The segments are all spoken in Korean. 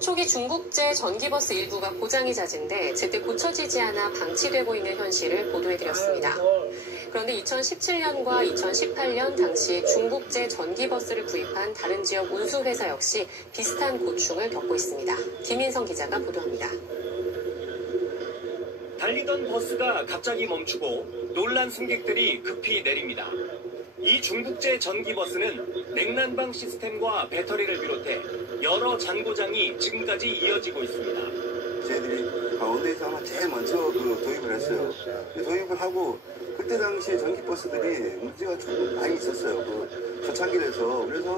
초기 중국제 전기버스 일부가 고장이 잦은데 제때 고쳐지지 않아 방치되고 있는 현실을 보도해드렸습니다. 그런데 2017년과 2018년 당시 중국제 전기버스를 구입한 다른 지역 운수회사 역시 비슷한 고충을 겪고 있습니다. 김인성 기자가 보도합니다. 달리던 버스가 갑자기 멈추고 놀란 승객들이 급히 내립니다. 이 중국제 전기버스는 냉난방 시스템과 배터리를 비롯해 여러 잔고장이 지금까지 이어지고 있습니다. 저희들이 강원도에서 아마 제일 먼저 도입을 했어요. 도입을 하고 그때 당시에 전기버스들이 문제가 좀 많이 있었어요. 초창기에서. 그래서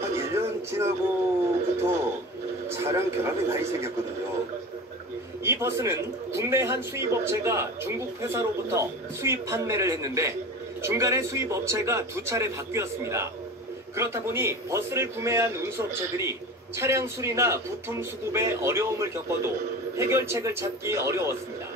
한 1년 지나고부터 차량 결함이 많이 생겼거든요. 이 버스는 국내 한 수입업체가 중국 회사로부터 수입 판매를 했는데 중간에 수입업체가 2차례 바뀌었습니다. 그렇다 보니 버스를 구매한 운수업체들이 차량 수리나 부품 수급에 어려움을 겪어도 해결책을 찾기 어려웠습니다.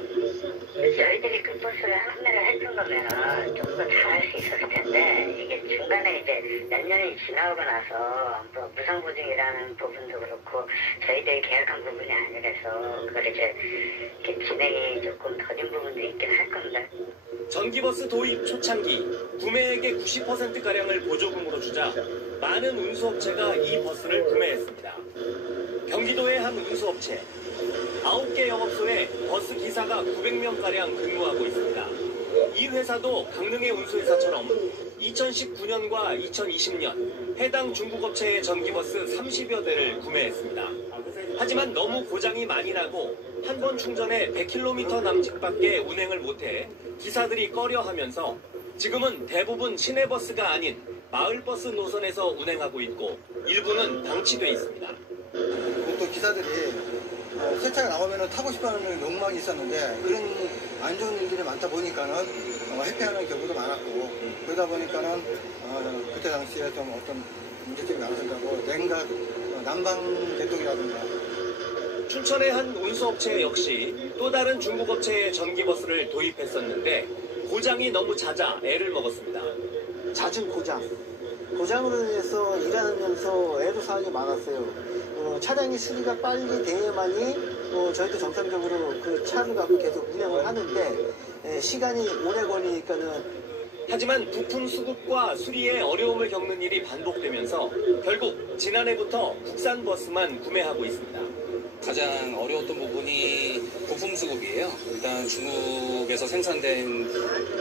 저희들이 그 버스를 판매를 해준 거면은 좀 더 잘할 수 있었을 텐데 이게 중간에 이제 몇 년이 지나고 나서 뭐 무상보증이라는 부분도 그렇고 저희들이 계약한 부분이 아니라서 그걸 이제 이렇게 진행이 조금 더딘 부분도 있긴 할 겁니다. 전기버스 도입 초창기 구매액의 90%가량을 보조금으로 주자 많은 운수업체가 이 버스를 구매했습니다. 경기도의 한 운수업체 9개 영업소에 버스 기사가 900명가량 근무하고 있습니다. 이 회사도 강릉의 운수회사처럼 2019년과 2020년 해당 중국업체의 전기버스 30여 대를 구매했습니다. 하지만 너무 고장이 많이 나고 한 번 충전에 100km 남짓밖에 운행을 못해 기사들이 꺼려하면서 지금은 대부분 시내버스가 아닌 마을버스 노선에서 운행하고 있고 일부는 방치돼 있습니다. 또 기사들이 새 차가 나오면 타고 싶어하는 욕망이 있었는데 그런 안 좋은 일들이 많다 보니까는 회피하는 경우도 많았고 그러다 보니까는 그때 당시에 좀 어떤 문제점이 많았다고 냉각, 난방 개통이라든가. 춘천의 한 운수업체 역시 또 다른 중국업체의 전기버스를 도입했었는데 고장이 너무 잦아 애를 먹었습니다. 잦은 고장으로 인해서 일하면서 애로사항이 많았어요. 차량이 수리가 빨리 돼야만이 저희도 정상적으로 그 차를 갖고 계속 운행을 하는데 시간이 오래 걸리니까는. 하지만 부품 수급과 수리에 어려움을 겪는 일이 반복되면서 결국 지난해부터 국산 버스만 구매하고 있습니다. 가장 어려웠던 부분이 부품 수급이에요. 일단 중국에서 생산된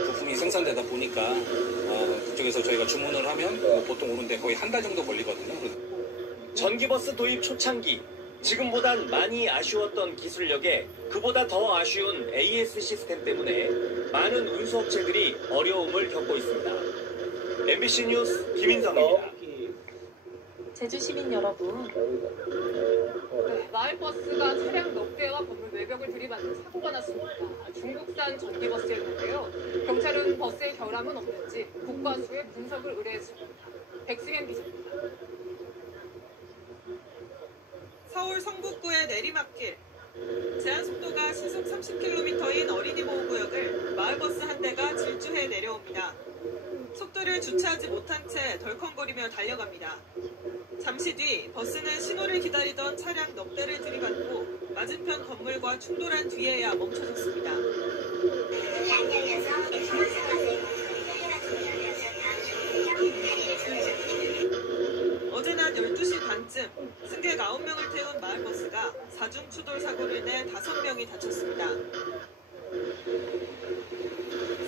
부품이 생산되다 보니까 그쪽에서 저희가 주문을 하면 보통 오는데 거의 한 달 정도 걸리거든요. 전기버스 도입 초창기 지금보단 많이 아쉬웠던 기술력에 그보다 더 아쉬운 AS 시스템 때문에 많은 운수업체들이 어려움을 겪고 있습니다. MBC 뉴스 김인성입니다. 제주 시민 여러분. 네, 마을버스가 차량 몇 대와 건물 외벽을 들이받는 사고가 났습니다. 중국산 전기버스였는데요. 경찰은 버스의 결함은 없는지 국과수에 분석을 의뢰했습니다. 백승현 기자입니다. 서울 성북구의 내리막길. 제한속도가 시속 30km인 어린이보호구역을 마을버스 한 대가 질주해 내려옵니다. 속도를 주체하지 못한 채 덜컹거리며 달려갑니다. 잠시 뒤 버스는 신호를 기다리던 차량 넉 대를 들이받고 맞은편 건물과 충돌한 뒤에야 멈춰섰습니다. 어제 낮 12시 반쯤 승객 9명을 태운 마을버스가 사중 추돌 사고를 내 5명이 다쳤습니다.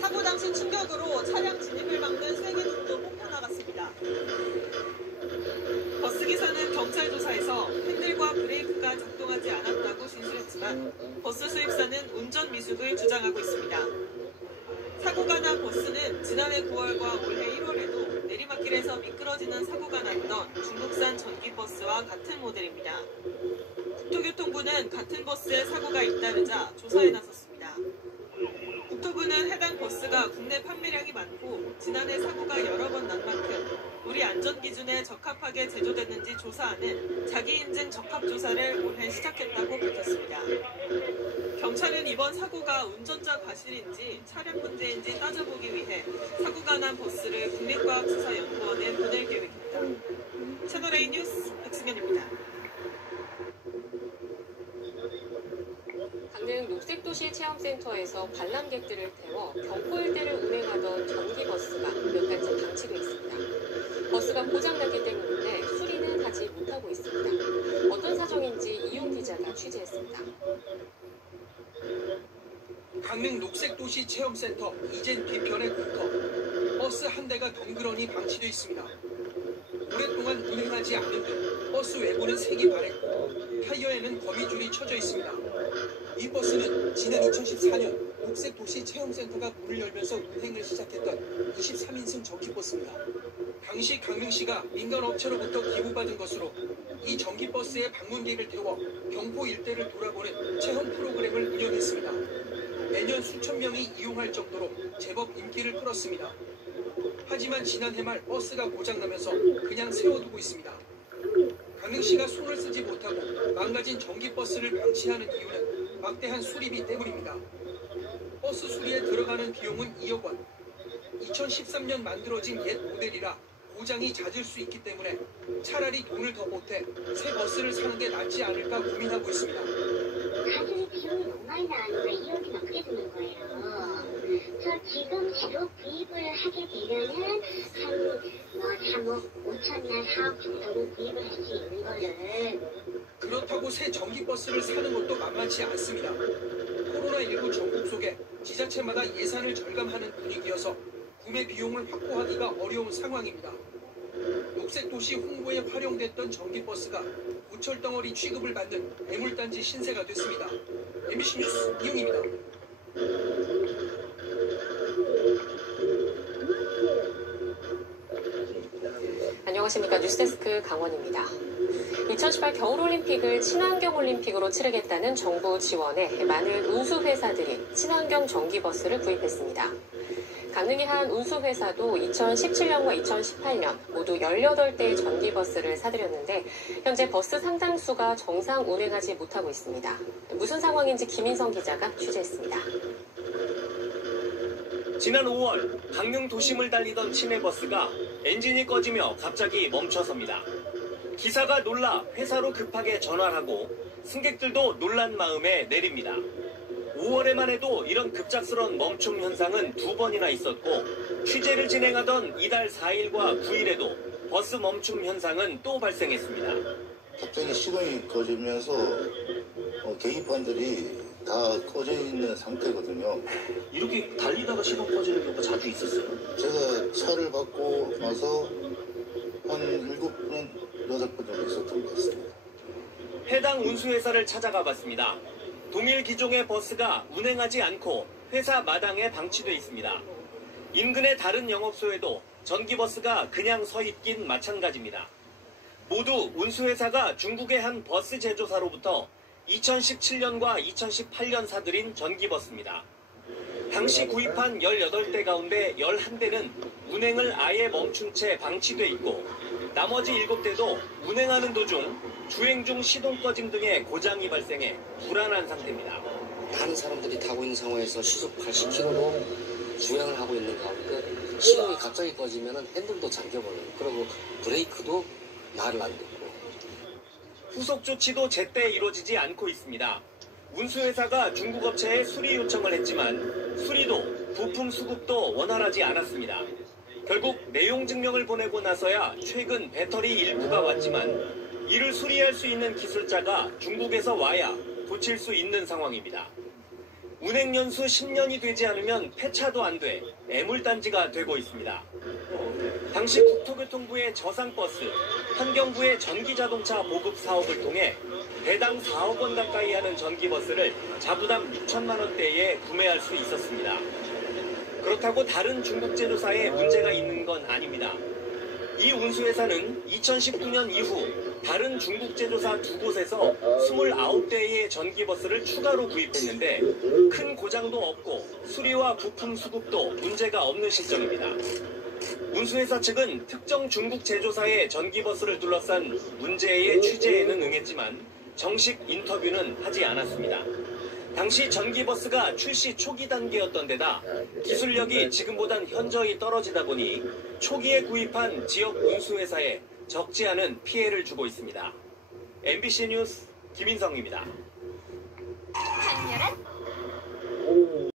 사고 당시 충격으로 차량 진입을 막는 세기등도 뽑혀나갔습니다. 버스기사는 경찰 조사에서 핸들과 브레이크가 작동하지 않았다고 진술했지만 버스 수입사는 운전 미숙을 주장하고 있습니다. 사고가 난 버스는 지난해 9월과 올해 1월에도 내리막길에서 미끄러지는 사고가 났던 중국산 전기버스와 같은 모델입니다. 국토교통부는 같은 버스에 사고가 잇따르자 조사에 나섰습니다. 국토부는 해당 버스가 국내 판매량이 많고 지난해 사고가 여러 번 난 만큼 우리 안전기준에 적합하게 제조됐는지 조사하는 자기인증 적합조사를 올해 시작했다고 밝혔습니다. 경찰은 이번 사고가 운전자 과실인지 차량 문제인지 따져보기 위해 사고가 난 버스를 국립과학수사연구원에 보낼 계획입니다. 채널A 뉴스 백승현입니다. 녹색도시 체험센터에서 관람객들을 태워 경포 일대를 운행하던 전기버스가 몇 달째 방치돼 있습니다. 버스가 고장났기 때문인데 수리는 하지 못하고 있습니다. 어떤 사정인지 이용 기자가 취재했습니다. 강릉 녹색도시 체험센터 이젠 뒤편의 공터. 버스 한 대가 덩그러니 방치되어 있습니다. 오랫동안 운행하지 않은 듯 버스 외부는 색이 바랬고 타이어에는 거미줄이 쳐져 있습니다. 이 버스는 지난 2014년 녹색도시 체험센터가 문을 열면서 운행을 시작했던 23인승 전기버스입니다. 당시 강릉시가 민간업체로부터 기부받은 것으로 이 전기버스에 방문객을 태워 경포 일대를 돌아보는 체험 프로그램을 운영했습니다. 매년 수천 명이 이용할 정도로 제법 인기를 끌었습니다. 하지만 지난해 말 버스가 고장나면서 그냥 세워두고 있습니다. 강릉시가 손을 쓰지 못하고 망가진 전기버스를 방치하는 이유는 막대한 수리비 때문입니다. 버스 수리에 들어가는 비용은 2억 원. 2013년 만들어진 옛 모델이라 고장이 잦을 수 있기 때문에 차라리 돈을 더 보태 새 버스를 사는 게 낫지 않을까 고민하고 있습니다. 가격이 비용이 너무 많이 나가니까 2억이 넘게 드는 거예요. 저 지금 새로 구입을 하게 되면은 한 3억 5천이나 4억 정도는 구입을 할 수 있는 거를. 그렇다고 새 전기버스를 사는 것도 만만치 않습니다. 코로나19 전국 속에 지자체마다 예산을 절감하는 분위기여서 구매 비용을 확보하기가 어려운 상황입니다. 녹색도시 홍보에 활용됐던 전기버스가 고철덩어리 취급을 받는 애물단지 신세가 됐습니다. MBC 뉴스 이용입니다. 안녕하십니까. 뉴스데스크 강원입니다. 2018 겨울올림픽을 친환경올림픽으로 치르겠다는 정부 지원에 많은 운수회사들이 친환경 전기버스를 구입했습니다. 강릉의 한 운수회사도 2017년과 2018년 모두 18대의 전기버스를 사들였는데 현재 버스 상당수가 정상 운행하지 못하고 있습니다. 무슨 상황인지 김인성 기자가 취재했습니다. 지난 5월 강릉 도심을 달리던 시내버스가 엔진이 꺼지며 갑자기 멈춰섭니다. 기사가 놀라 회사로 급하게 전화를 하고 승객들도 놀란 마음에 내립니다. 5월에만 해도 이런 급작스러운 멈춤 현상은 2번이나 있었고 취재를 진행하던 이달 4일과 9일에도 버스 멈춤 현상은 또 발생했습니다. 갑자기 시동이 꺼지면서 계기판들이 다 꺼져 있는 상태거든요. 이렇게 달리다가 시동 꺼지는 경우가 자주 있었어요? 제가 차를 받고 나서 한 7번, 8번 정도 있었던 것 같습니다. 해당 운수회사를 찾아가 봤습니다. 동일 기종의 버스가 운행하지 않고 회사 마당에 방치돼 있습니다. 인근의 다른 영업소에도 전기버스가 그냥 서 있긴 마찬가지입니다. 모두 운수회사가 중국의 한 버스 제조사로부터 2017년과 2018년 사들인 전기버스입니다. 당시 구입한 18대 가운데 11대는 운행을 아예 멈춘 채 방치돼 있고 나머지 7대도 운행하는 도중 주행 중 시동 꺼짐 등의 고장이 발생해 불안한 상태입니다. 많은 사람들이 타고 있는 상황에서 시속 80km로 주행을 하고 있는 가운데 시동이 갑자기 꺼지면 핸들도 잠겨버려요. 그리고 브레이크도 말을 안 듣고. 후속 조치도 제때 이루어지지 않고 있습니다. 운수회사가 중국 업체에 수리 요청을 했지만 수리도 부품 수급도 원활하지 않았습니다. 결국 내용 증명을 보내고 나서야 최근 배터리 일부가 왔지만 이를 수리할 수 있는 기술자가 중국에서 와야 고칠 수 있는 상황입니다. 운행 연수 10년이 되지 않으면 폐차도 안 돼 애물단지가 되고 있습니다. 당시 국토교통부의 저상버스, 환경부의 전기자동차 보급 사업을 통해 대당 4억 원 가까이 하는 전기버스를 자부담 6천만 원대에 구매할 수 있었습니다. 그렇다고 다른 중국 제조사에 문제가 있는 건 아닙니다. 이 운수회사는 2019년 이후 다른 중국 제조사 2곳에서 29대의 전기버스를 추가로 구입했는데 큰 고장도 없고 수리와 부품 수급도 문제가 없는 실정입니다. 운수회사 측은 특정 중국 제조사의 전기버스를 둘러싼 문제의 취재에는 응했지만 정식 인터뷰는 하지 않았습니다. 당시 전기버스가 출시 초기 단계였던 데다 기술력이 지금보단 현저히 떨어지다 보니 초기에 구입한 지역 운수회사에 적지 않은 피해를 주고 있습니다. MBC 뉴스 김인성입니다. 강렬한